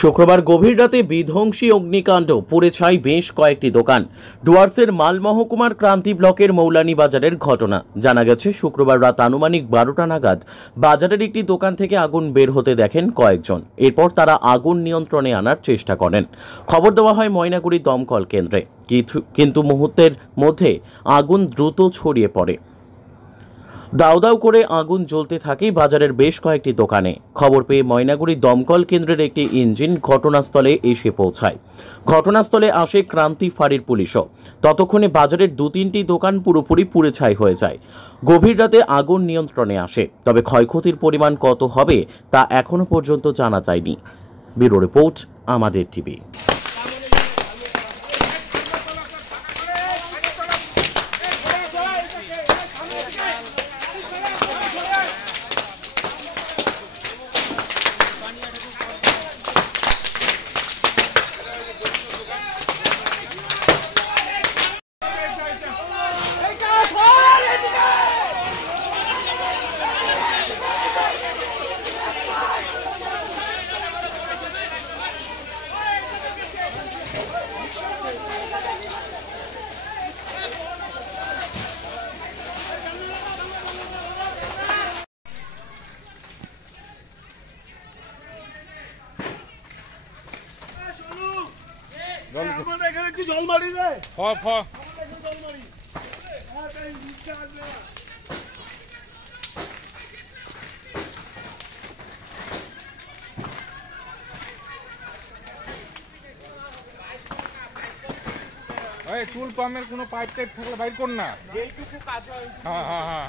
শুক্রবার গভীর রাতে বিধ্বংসী অগ্নিকাণ্ড, পুড়ে ছাই বেশ কয়েকটি দোকান। ডুয়ার্সের মাল মহকুমার ক্রান্তি ব্লকের মৌলানি বাজারের ঘটনা। জানা গেছে, শুক্রবার রাত আনুমানিক 12টা নাগাদ বাজারের একটি দোকান থেকে আগুন বের হতে দেখেন কয়েকজন। এরপর তারা আগুন নিয়ন্ত্রণে আনার চেষ্টা করেন। খবর দেওয়া হয় ময়নাগুড়ি দমকল কেন্দ্রে, কিন্তু মুহূর্তের মধ্যে আগুন দ্রুত ছড়িয়ে পড়ে। দাউ দাউ করে আগুন জ্বলতে থাকে বাজারের বেশ কয়েকটি দোকানে। খবর পেয়ে ময়নাগুড়ি দমকল কেন্দ্রের একটি ইঞ্জিন ঘটনাস্থলে এসে পৌঁছায়। ঘটনাস্থলে আসে ক্রান্তি ফাঁড়ির পুলিশও। ততক্ষণে বাজারের 2-3টি দোকান পুরোপুরি পুড়ে ছাই হয়ে যায়। গভীর রাতে আগুন নিয়ন্ত্রণে আসে, তবে ক্ষয়ক্ষতির পরিমাণ কত হবে তা এখনো পর্যন্ত জানা যায়নি। ব্যুরো রিপোর্ট, আমাদের টিভি। জল মারি রে টুল পাম্পের কোনো পাইপ টাইপ থাকলে বাইর কর না। যেইটুকু কাজ হয়। হ্যাঁ হ্যাঁ হ্যাঁ